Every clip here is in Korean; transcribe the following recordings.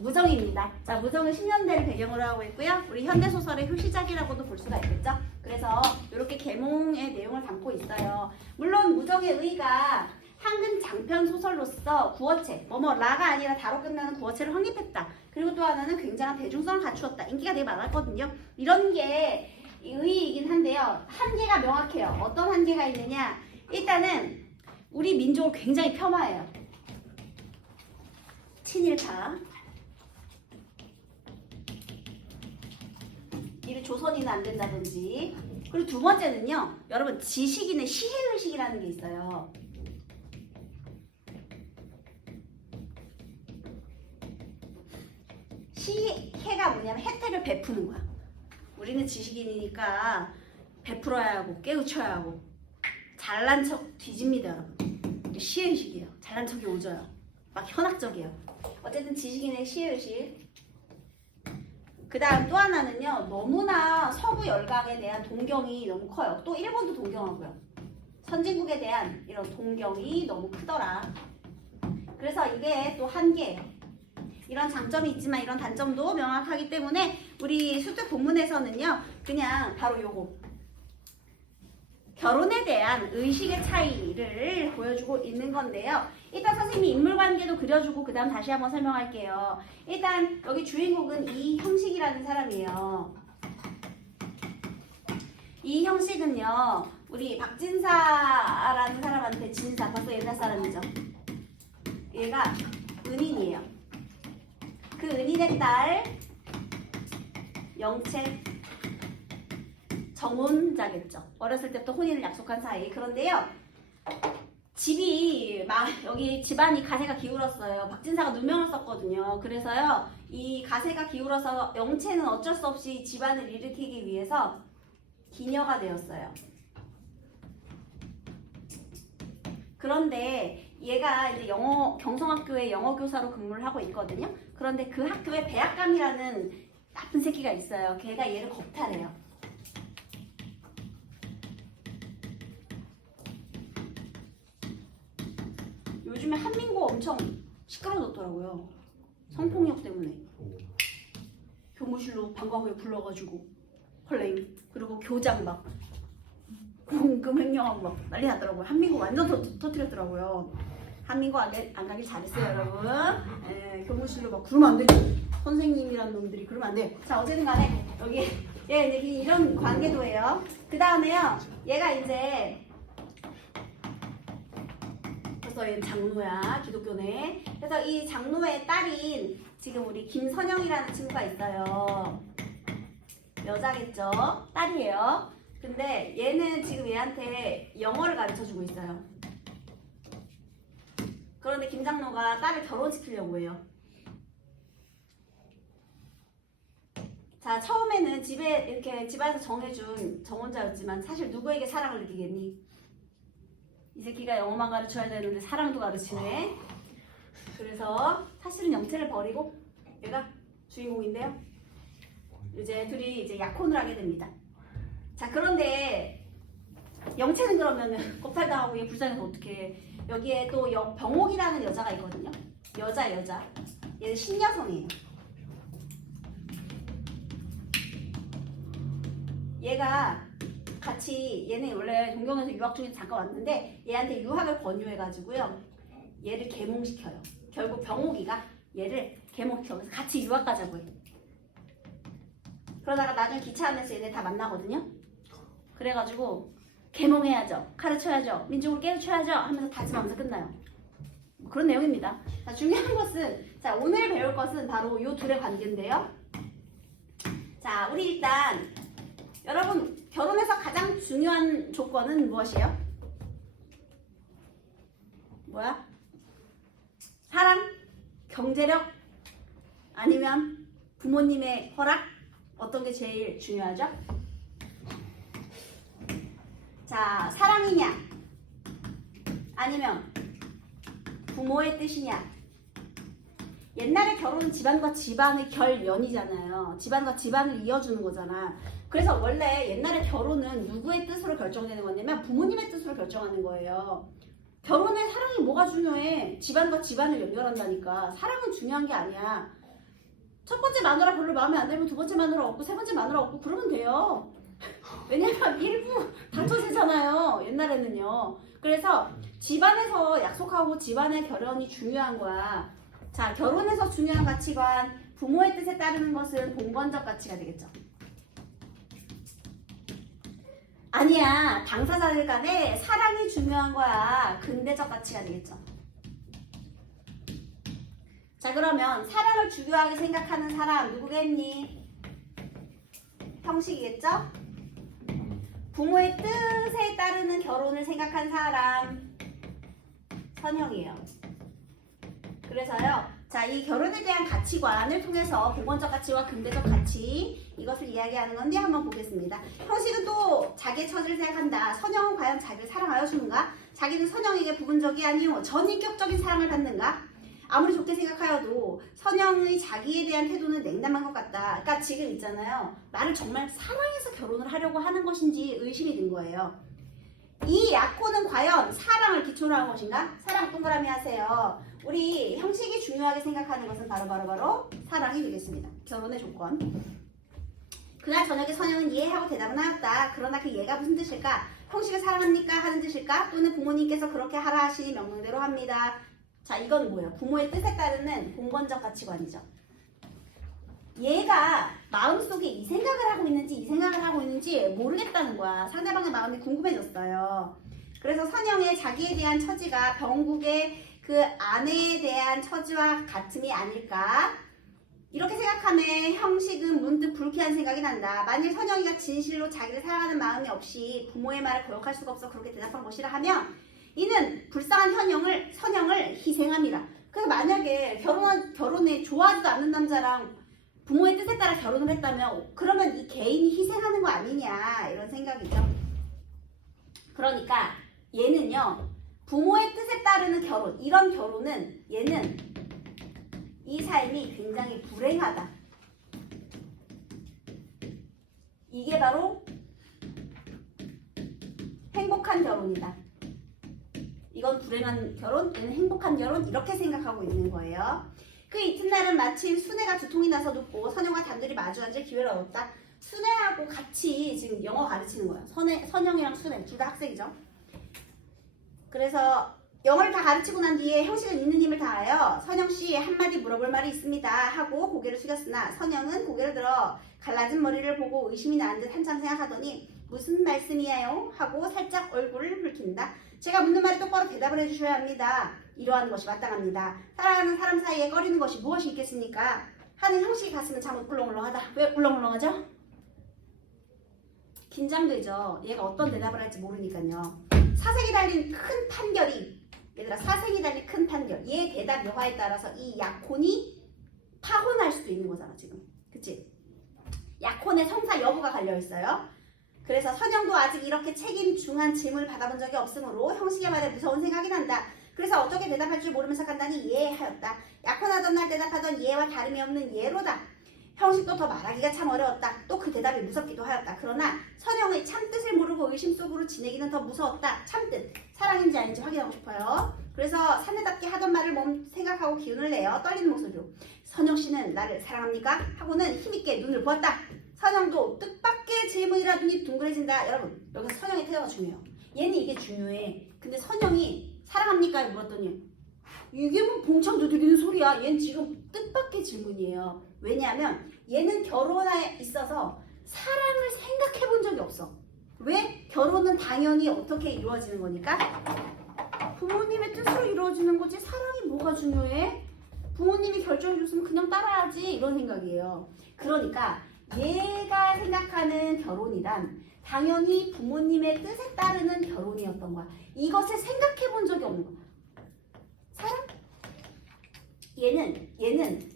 무정입니다. 자, 무정은 10년대를 배경으로 하고 있고요. 우리 현대소설의 효시작이라고도 볼 수가 있겠죠. 그래서 이렇게 계몽의 내용을 담고 있어요. 물론 무정의 의가 한근 장편 소설로서 구어체, 라가 아니라 다로 끝나는 구어체를 확립했다. 그리고 또 하나는 굉장한 대중성을 갖추었다. 인기가 되게 많았거든요. 이런 게 의의이긴 한데요. 한계가 명확해요. 어떤 한계가 있느냐? 일단은 우리 민족을 굉장히 폄하해요. 친일파. 이를 조선인은 안 된다든지. 그리고 두 번째는요. 여러분 지식인의 시혜의식이라는 게 있어요. 시혜가 뭐냐면 혜택을 베푸는 거야. 우리는 지식인이니까 베풀어야 하고 깨우쳐야 하고 잘난 척 뒤집니다 여러분. 시혜의식이에요. 잘난 척이 오져요. 막 현학적이에요. 어쨌든 지식인의 시혜의식. 그 다음 또 하나는요. 너무나 서구 열강에 대한 동경이 너무 커요. 또 일본도 동경하고요. 선진국에 대한 이런 동경이 너무 크더라. 그래서 이게 또 한계예요. 이런 장점이 있지만 이런 단점도 명확하기 때문에 우리 수특 본문에서는요. 그냥 바로 요거 결혼에 대한 의식의 차이를 보여주고 있는 건데요. 일단 선생님이 인물관계도 그려주고 그 다음 다시 한번 설명할게요. 일단 여기 주인공은 이형식이라는 사람이에요. 이 형식은요. 우리 박진사라는 사람한테 진사, 벌써 옛날 사람이죠. 얘가 은인이에요. 그 은인의 딸 영채 정혼자겠죠. 어렸을 때부터 혼인을 약속한 사이. 그런데요. 집이 여기 집안이 가세가 기울었어요. 박진사가 누명을 썼거든요. 그래서요. 이 가세가 기울어서 영채는 어쩔 수 없이 집안을 일으키기 위해서 기녀가 되었어요. 그런데 얘가 이제 경성학교에 영어 교사로 근무를 하고 있거든요. 그런데 그 학교에 배악감이라는 나쁜 새끼가 있어요. 걔가 얘를 겁탈해요. 요즘에 한민고 엄청 시끄러워졌더라고요. 성폭력 때문에. 교무실로 방과 후에 불러가지고 헐랭. 그리고 교장 막 공금 횡령하고 막 난리 났더라고요. 한민고 완전 터뜨렸더라고요. 한민고 안 가길 잘했어요 여러분. 교무실로 막 그러면 안 되지. 선생님이란 놈들이 그러면 안 돼. 자 어쨌든 간에 여기 얘 이제 이런 관계도 해요. 그 다음에요. 얘가 이제 벌써 얘는 장로야. 기독교네. 그래서 이 장로의 딸인 지금 우리 김선영이라는 친구가 있어요. 여자겠죠? 딸이에요. 근데 얘는 지금 얘한테 영어를 가르쳐주고 있어요. 그런데 김장로가 딸을 결혼시키려고 해요. 자, 처음에는 집에 이렇게 집안에서 정해준 정혼자였지만 사실 누구에게 사랑을 느끼겠니? 이 새끼가 영어만 가르쳐야 되는데 사랑도 가르치네. 그래서 사실은 영채를 버리고 얘가 주인공인데요. 이제 둘이 이제 약혼을 하게 됩니다. 자, 그런데 영채는 그러면은 겁탈당하고 얘 불쌍해서 어떡해. 여기에 또 병옥이라는 여자가 있거든요. 여자. 얘는 신여성이에요. 얘가 같이 얘는 원래 동경에서 유학 중에 잠깐 왔는데 얘한테 유학을 권유해가지고요. 얘를 계몽시켜요. 결국 병옥이가 얘를 계몽시켜서 같이 유학 가자고 해요. 그러다가 나중에 기차 안에서 얘네 다 만나거든요. 그래가지고 계몽해야죠. 가르쳐야죠. 민족을 깨우쳐야죠. 하면서 다짐하면서 끝나요. 그런 내용입니다. 자, 중요한 것은 자 오늘 배울 것은 바로 이 둘의 관계인데요. 자, 우리 일단 여러분 결혼에서 가장 중요한 조건은 무엇이에요? 뭐야? 사랑? 경제력? 아니면 부모님의 허락? 어떤 게 제일 중요하죠? 자, 사랑이냐? 아니면 부모의 뜻이냐? 옛날에 결혼은 집안과 집안의 결연이잖아요. 집안과 집안을 이어주는 거잖아. 그래서 원래 옛날에 결혼은 누구의 뜻으로 결정되는 거냐면 부모님의 뜻으로 결정하는 거예요. 결혼에 사랑이 뭐가 중요해? 집안과 집안을 연결한다니까. 사랑은 중요한 게 아니야. 첫 번째 마누라 별로 마음에 안 들면 두 번째 마누라 없고 세 번째 마누라 없고 그러면 돼요. 왜냐면 일부 다처제잖아요. 옛날에는요. 그래서 집안에서 약속하고 집안의 결혼이 중요한 거야. 자, 결혼에서 중요한 가치관, 부모의 뜻에 따르는 것은 봉건적 가치가 되겠죠. 아니야, 당사자들 간에 사랑이 중요한 거야. 근대적 가치가 되겠죠. 자, 그러면 사랑을 중요하게 생각하는 사람 누구겠니? 형식이겠죠? 부모의 뜻에 따르는 결혼을 생각한 사람 선영이에요. 그래서요, 자, 이 결혼에 대한 가치관을 통해서 봉건적 가치와 근대적 가치 이것을 이야기하는 건데 한번 보겠습니다. 형식은 또 자기의 처지를 생각한다. 선영은 과연 자기를 사랑하여 주는가? 자기는 선영에게 부분적이 아니오 전인격적인 사랑을 받는가? 아무리 좋게 생각하여도 선영의 자기에 대한 태도는 냉담한 것 같다. 그러니까 지금 있잖아요. 나를 정말 사랑해서 결혼을 하려고 하는 것인지 의심이 든 거예요. 이 약혼은 과연 사랑을 기초로 한 것인가? 사랑 동그라미 하세요. 우리 형식이 중요하게 생각하는 것은 바로 사랑이 되겠습니다. 결혼의 조건. 그날 저녁에 선영은 이해하고 대답은 하였다. 그러나 그 이해가 무슨 뜻일까? 형식을 사랑합니까? 하는 뜻일까? 또는 부모님께서 그렇게 하라 하시니 명령대로 합니다. 자, 이건 뭐예요? 부모의 뜻에 따르는 봉건적 가치관이죠. 얘가 마음속에 이 생각을 하고 있는지 이 생각을 하고 있는지 모르겠다는 거야. 상대방의 마음이 궁금해졌어요. 그래서 선영의 자기에 대한 처지가 병국의 그 아내에 대한 처지와 같음이 아닐까? 이렇게 생각하면 형식은 문득 불쾌한 생각이 난다. 만일 선영이가 진실로 자기를 사랑하는 마음이 없이 부모의 말을 거역할 수가 없어 그렇게 대답한 것이라 하면 이는 불쌍한 선영을 희생함이라. 그래서 만약에 결혼에 좋아하지도 않는 남자랑 부모의 뜻에 따라 결혼을 했다면 그러면 이 개인이 희생하는 거 아니냐 이런 생각이죠. 그러니까 얘는요. 부모의 뜻에 따르는 결혼, 이런 결혼은 얘는 이 삶이 굉장히 불행하다. 이게 바로 행복한 결혼이다. 이건 불행한 결혼, 얘는 행복한 결혼 이렇게 생각하고 있는 거예요. 그 이튿날은 마침 순애가 두통이 나서 눕고 선영과 단둘이 마주 앉을 기회를 얻었다. 순애하고 같이 지금 영어 가르치는 거예요. 선영이랑 순애 둘 다 학생이죠. 그래서 영어를 다 가르치고 난 뒤에 형식은 있는 힘을 다하여 선영씨 한마디 물어볼 말이 있습니다 하고 고개를 숙였으나 선영은 고개를 들어 갈라진 머리를 보고 의심이 나는 듯 한참 생각하더니 무슨 말씀이에요? 하고 살짝 얼굴을 붉힌다. 제가 묻는 말에 똑바로 대답을 해주셔야 합니다. 이러한 것이 마땅합니다. 사랑하는 사람 사이에 꺼리는 것이 무엇이 있겠습니까? 하는 형식이 가슴은 잘못 울렁울렁하다. 왜 울렁울렁하죠? 긴장되죠. 얘가 어떤 대답을 할지 모르니까요. 사색이 달린 큰 판결이 얘들아 사색이 달린 큰 판결 얘 대답 여하에 따라서 이 약혼이 파혼할 수도 있는 거잖아 지금. 그치? 약혼의 성사 여부가 갈려있어요. 그래서 선영도 아직 이렇게 책임 중한 질문을 받아본 적이 없으므로 형식의 말에 무서운 생각이 난다. 그래서 어떻게 대답할 줄 모르면서 간단히 이해하였다. 약혼하던 날 대답하던 이해와 다름이 없는 예로다. 형식도 더 말하기가 참 어려웠다. 또 그 대답이 무섭기도 하였다. 그러나 선영의 참뜻을 모르고 의심 속으로 지내기는 더 무서웠다. 참뜻, 사랑인지 아닌지 확인하고 싶어요. 그래서 사내답게 하던 말을 생각하고 기운을 내어 떨리는 목소리로 선영씨는 나를 사랑합니까? 하고는 힘있게 눈을 부었다. 선영도 뜻밖의 질문이라 눈이 둥그레진다. 여러분 여기서 선영의 태도가 중요해요. 얘는 이게 중요해. 근데 선영이 사랑합니까? 물었더니 이게 뭐 봉창 두드리는 소리야. 얘는 지금 뜻밖의 질문이에요. 왜냐하면 얘는 결혼에 있어서 사랑을 생각해 본 적이 없어. 왜? 결혼은 당연히 어떻게 이루어지는 거니까? 부모님의 뜻으로 이루어지는 거지 사랑이 뭐가 중요해? 부모님이 결정해 줬으면 그냥 따라야지 이런 생각이에요. 그러니까 얘가 생각하는 결혼이란 당연히 부모님의 뜻에 따르는 결혼이었던 거야. 이것을 생각해 본 적이 없는 거야. 사랑? 얘는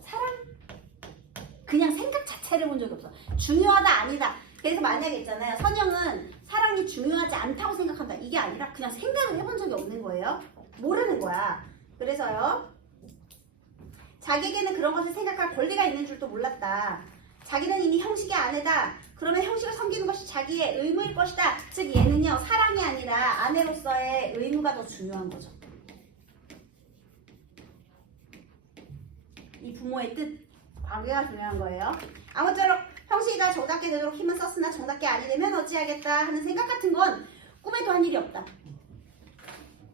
사랑? 그냥 생각 자체를 본 적이 없어. 중요하다 아니다. 그래서 만약에 있잖아요. 선영은 사랑이 중요하지 않다고 생각한다. 이게 아니라 그냥 생각을 해본 적이 없는 거예요. 모르는 거야. 그래서요. 자기에게는 그런 것을 생각할 권리가 있는 줄도 몰랐다. 자기는 이미 형식의 아내다. 그러면 형식을 섬기는 것이 자기의 의무일 것이다. 즉 얘는요. 사랑이 아니라 아내로서의 의무가 더 중요한 거죠. 이 부모의 뜻, 관계가 중요한 거예요. 아무쪼록 형식이가 정답게 되도록 힘은 썼으나 정답게 아니 되면 어찌하겠다 하는 생각 같은 건 꿈에도 한 일이 없다.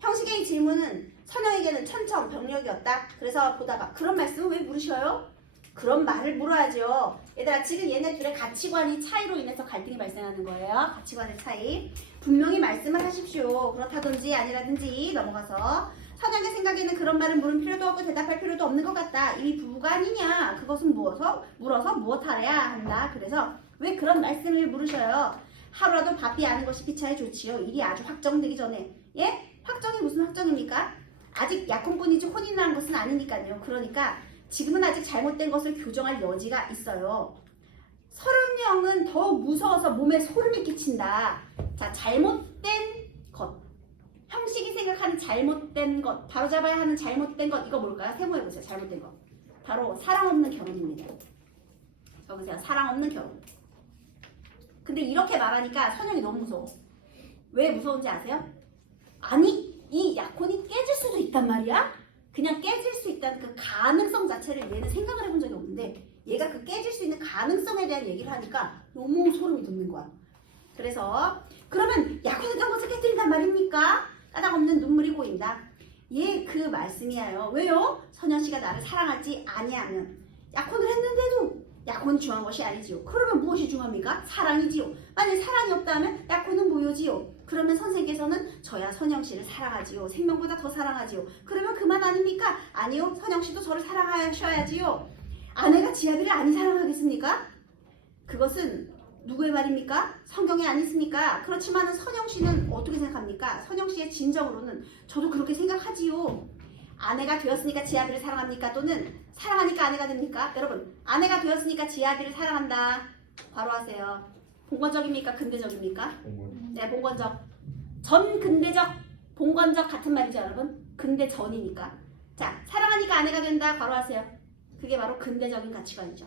형식의 질문은 선영에게는 천천병력이었다. 그래서 보다가 그런 말씀을 왜 물으셔요? 그런 말을 물어야죠. 얘들아, 지금 얘네 둘의 가치관이 차이로 인해서 갈등이 발생하는 거예요. 가치관의 차이. 분명히 말씀을 하십시오. 그렇다든지 아니라든지. 넘어가서 선영의 생각에는 그런 말을 물을 필요도 없고 대답할 필요도 없는 것 같다. 이미 부부가 아니냐. 그것은 물어서 무엇하래야 한다. 그래서 왜 그런 말씀을 물으셔요? 하루라도 바삐 아는 것이 피차에 좋지요. 일이 아주 확정되기 전에. 예? 확정이 무슨 확정입니까? 아직 약혼뿐이지 혼인한 것은 아니니까요. 그러니까 지금은 아직 잘못된 것을 교정할 여지가 있어요. 설은영은 더 무서워서 몸에 소름이 끼친다. 자, 잘못된 것. 형식이 생각하는 잘못된 것. 바로잡아야 하는 잘못된 것. 이거 뭘까요? 세모해보세요. 잘못된 것. 바로 사랑 없는 결혼입니다. 여보세요. 사랑 없는 결혼. 근데 이렇게 말하니까 선영이 너무 무서워. 왜 무서운지 아세요? 아니, 이 약혼이 깨질 수도 있단 말이야? 그냥 깨질 수 있다는 그 가능성 자체를 얘는 생각을 해본 적이 없는데 얘가 그 깨질 수 있는 가능성에 대한 얘기를 하니까 너무 소름이 돋는 거야. 그래서 그러면 약혼했던 것을 깨뜨린단 말입니까? 까닭없는 눈물이 고인다. 얘 그 말씀이에요. 왜요? 선영씨가 나를 사랑하지 아니하면 약혼을 했는데도 약혼이 중요한 것이 아니지요. 그러면 무엇이 중요합니까? 사랑이지요. 만약 사랑이 없다면 약혼은 무효지요. 그러면 선생께서는 저야 선영씨를 사랑하지요. 생명보다 더 사랑하지요. 그러면 그만 아닙니까? 아니요. 선영씨도 저를 사랑하셔야지요. 아내가 지아비를 아니 사랑하겠습니까? 그것은 누구의 말입니까? 성경에 안 있습니까? 그렇지만 선영씨는 어떻게 생각합니까? 선영씨의 진정으로는 저도 그렇게 생각하지요. 아내가 되었으니까 지아비를 사랑합니까? 또는 사랑하니까 아내가 됩니까? 여러분, 아내가 되었으니까 지아비를 사랑한다. 바로 하세요. 봉건적입니까? 근대적입니까? 네, 봉건적. 전 근대적, 봉건적 같은 말이죠, 여러분? 근대 전이니까. 자, 사랑하니까 아내가 된다. 바로 하세요. 그게 바로 근대적인 가치관이죠.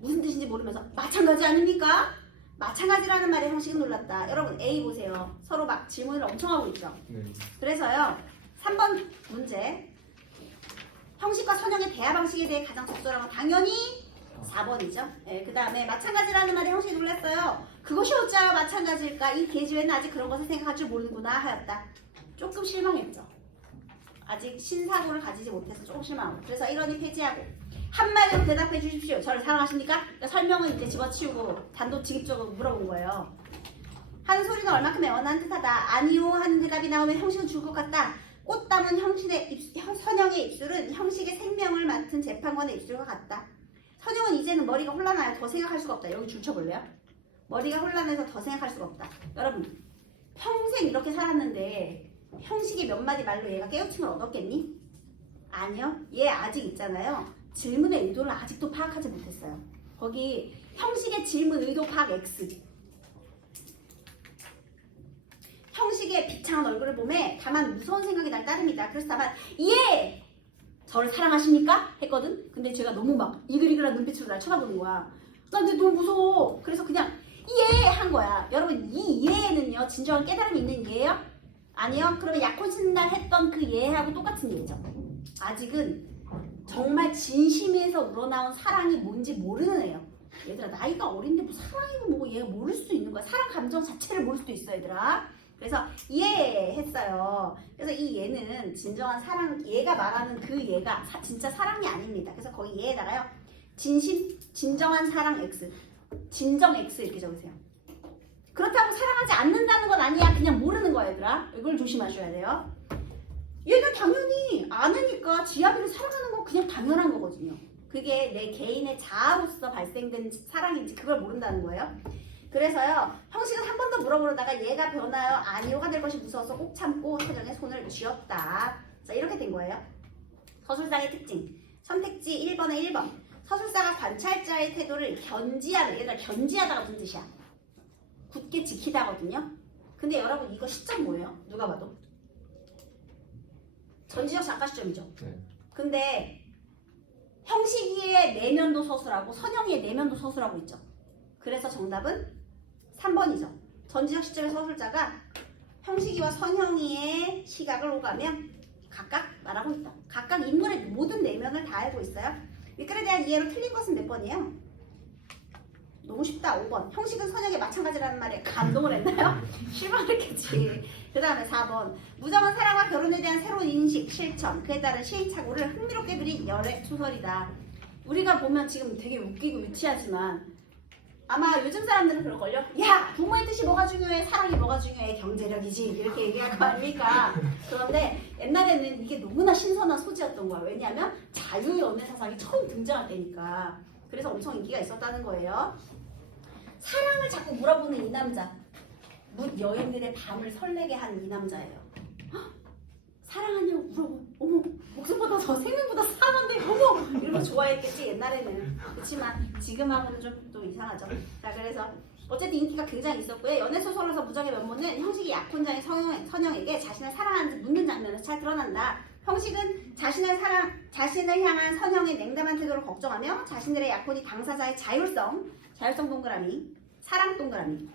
무슨 뜻인지 모르면서 마찬가지 아닙니까? 마찬가지라는 말에 형식은 놀랐다. 여러분, A 보세요. 서로 막 질문을 엄청 하고 있죠. 네. 그래서요. 3번 문제. 형식과 선형의 대화 방식에 대해 가장 적절한 건 당연히 4번이죠. 네, 그 다음에 마찬가지라는 말에 형식이 놀랐어요. 그것이 어찌하여 마찬가지일까? 이 계집애는 아직 그런 것을 생각할 줄 모르는구나 하였다. 조금 실망했죠. 아직 신사고를 가지지 못해서 조금 실망하고. 그래서 1원이 폐지하고 한마디로 대답해 주십시오. 저를 사랑하십니까? 그러니까 설명은 이제 집어치우고 단도직입적으로 물어본 거예요. 하는 소리는 얼마큼 애원한 듯하다. 아니요 하는 대답이 나오면 형식은 죽을 것 같다. 꽃 담은 선영의 입술은 형식의 생명을 맡은 재판관의 입술과 같다. 선영은 이제는 머리가 혼란하여 더 생각할 수가 없다. 여기 줄 쳐볼래요? 머리가 혼란해서 더 생각할 수가 없다. 여러분, 평생 이렇게 살았는데 형식의 몇 마디 말로 얘가 깨우침을 얻었겠니? 아니요. 얘 아직 있잖아요. 질문의 의도를 아직도 파악하지 못했어요. 거기 형식의 질문 의도 파악 X. 형식의 비창한 얼굴을 보매 다만 무서운 생각이 날 따릅니다. 그래서 다만 예! 저를 사랑하십니까? 했거든? 근데 제가 너무 막 이글이글한 눈빛으로 날 쳐다보는 거야. 나 근데 너무 무서워. 그래서 그냥 예! 한 거야. 여러분 이 예는요 진정한 깨달음이 있는 예예요? 아니요? 그러면 약혼 신날 했던 그 예하고 똑같은 예죠. 아직은 정말 진심에서 우러나온 사랑이 뭔지 모르는 애예요. 얘들아 나이가 어린데 뭐 사랑이고 뭐고 얘가 모를 수도 있는 거야. 사랑 감정 자체를 모를 수도 있어 얘들아. 그래서 이해했어요. 그래서 이 얘는 진정한 사랑, 얘가 말하는 그 얘가 진짜 사랑이 아닙니다. 그래서 거기 얘에다가요. 진정한 사랑 X, 진정 X 이렇게 적으세요. 그렇다고 사랑하지 않는다는 건 아니야. 그냥 모르는 거야 얘들아. 이걸 조심하셔야 돼요. 얘는 당연히 아내니까 지아비를 사랑하는 건 그냥 당연한 거거든요. 그게 내 개인의 자아로서 발생된 사랑인지 그걸 모른다는 거예요. 그래서요 형식은 한 번 더 물어보려다가 얘가 변하여 아니요가 될 것이 무서워서 꼭 참고 선영의 손을 쥐었다. 자 이렇게 된 거예요. 서술상의 특징 선택지 1번에 1번 서술사가 관찰자의 태도를 견지하는 얘들아 견지하다가 무슨 뜻이야? 굳게 지키다거든요. 근데 여러분 이거 시점 뭐예요? 누가 봐도 전지적 작가 시점이죠. 네. 근데 형식이의 내면도 서술하고 선영이의 내면도 서술하고 있죠. 그래서 정답은 3번이죠. 전지적 시점의 서술자가 형식이와 선영이의 시각을 오가며 각각 말하고 있다. 각각 인물의 모든 내면을 다 알고 있어요. 윗글에 대한 이해로 틀린 것은 몇 번이에요? 너무 쉽다. 5번. 형식은 선역에 마찬가지라는 말에 감동을 했나요? 실망했겠지. 그 다음에 4번. 무정은 사랑과 결혼에 대한 새로운 인식, 실천, 그에 따른 시행착오를 흥미롭게 그린 열애 소설이다. 우리가 보면 지금 되게 웃기고 유치하지만 아마 요즘 사람들은 그럴걸요? 야! 부모의 뜻이 뭐가 중요해? 사랑이 뭐가 중요해? 경제력이지. 이렇게 얘기할 거 아닙니까? 그런데 옛날에는 이게 너무나 신선한 소재였던 거야. 왜냐하면 자유연애 사상이 처음 등장할 때니까. 그래서 엄청 인기가 있었다는 거예요. 사랑을 자꾸 물어보는 이 남자. 묻 여인들의 밤을 설레게 한 이 남자예요. 헉, 사랑하냐고 물어보. 어머, 목숨보다 더 생명보다 사랑한대. 어머, 이러면서 좋아했겠지 옛날에는. 그렇지만 지금하고는 좀 또 이상하죠. 자, 그래서 어쨌든 인기가 굉장히 있었고요. 연애소설로서 무정의 면모는 형식이 약혼자인 선영에게 자신을 사랑하는지 묻는 장면에서 잘 드러난다. 형식은 자신을 향한 선영의 냉담한 태도를 걱정하며 자신들의 약혼이 당사자의 자율성 동그라미, 사랑 동그라미.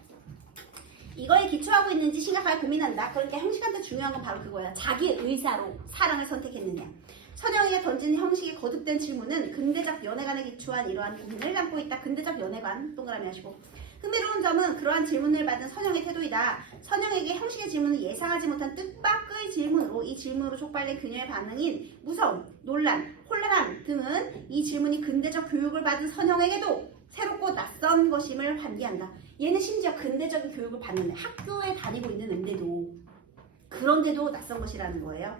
이거에 기초하고 있는지 심각하게 고민한다. 그러니까 형식한테 중요한 건 바로 그거야. 자기 의사로 사랑을 선택했느냐. 선영이가 던진 형식의 거듭된 질문은 근대적 연애관에 기초한 이러한 고민을 담고 있다. 근대적 연애관 동그라미 하시고. 흥미로운 점은 그러한 질문을 받은 선영의 태도이다. 선영에게 형식의 질문은 예상하지 못한 뜻밖의 질문으로 이 질문으로 촉발된 그녀의 반응인 무서움, 논란, 혼란 등은 이 질문이 근대적 교육을 받은 선영에게도 새롭고 낯선 것임을 환기한다. 얘는 심지어 근대적인 교육을 받는데 학교에 다니고 있는데도 그런데도 낯선 것이라는 거예요.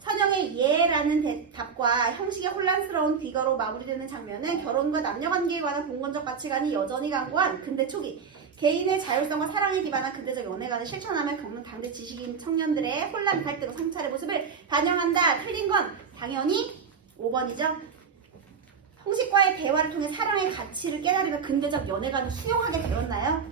선영의 예라는 답과 형식의 혼란스러운 귀가로 마무리되는 장면은 결혼과 남녀관계에 관한 봉건적 가치관이 여전히 강고한 근대 초기 개인의 자율성과 사랑에 기반한 근대적 연애관을 실천하며 겪는 당대 지식인 청년들의 혼란, 갈등, 성찰의 모습을 반영한다. 틀린 건 당연히 5번이죠. 형식과의 대화를 통해 사랑의 가치를 깨달으며 근대적 연애관을 수용하게 되었나요?